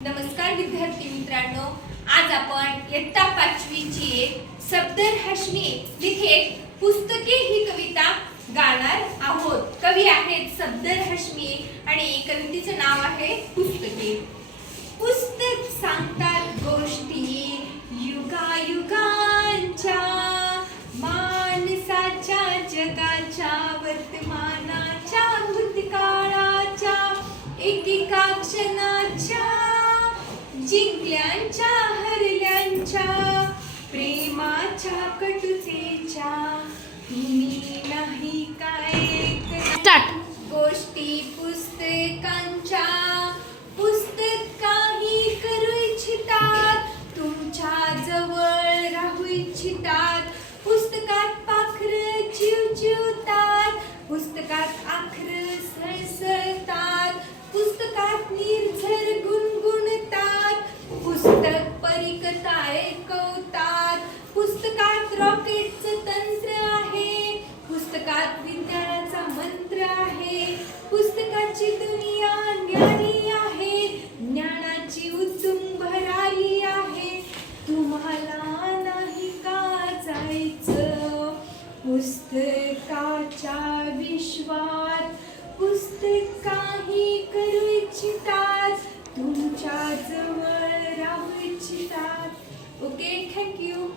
नमस्कार विद्यार्थी मित्रांनो, आज आपण इयत्ता 5वी ची एक सफदर हाशमी लिखित पुस्तके ही कविता गाणार आहोत। कवी आहेत सफदर हाशमी आणि कवितेचं नाव आहे पुस्तके। पुस्तक सांगतात गोष्टी युगायुगांच्या, माणसाच्या जगाच्या वर्तमानाच्या भूतकाळाच्या, एकेका क्षणाच्या जिंकल्यांच्या हरल्यांच्या, प्रेमाच्या कटुतेच्या, तुम्ही नाही काय स्टार्ट गोष्टी पुस्तकांच्या। पुस्तक काही करू इच्छितात, तुमच्या जवळ राहू इच्छितात। पुस्तकात पाखरं चिवचिवतात, पुस्तकात आखरं सळसळतात, पुस्तकात निर्झर गुणगुणतात, पुस्तक परिकथा ऐकवतात, पुस्तकात रॉकेटचं तंत्र आहे, पुस्तकात विज्ञानाचा मंत्र आहे, पुस्तकाची दुनिया न्यारी आहे, ज्ञानाची उत्तुंग भरारी आहे। तुम्हाला नाही का जायचं पुस्तकाच्या विश्वात? पुस्तक काही करू इच्छितात, तुमच्या जवळ राहू इच्छितात। Okay, thank you.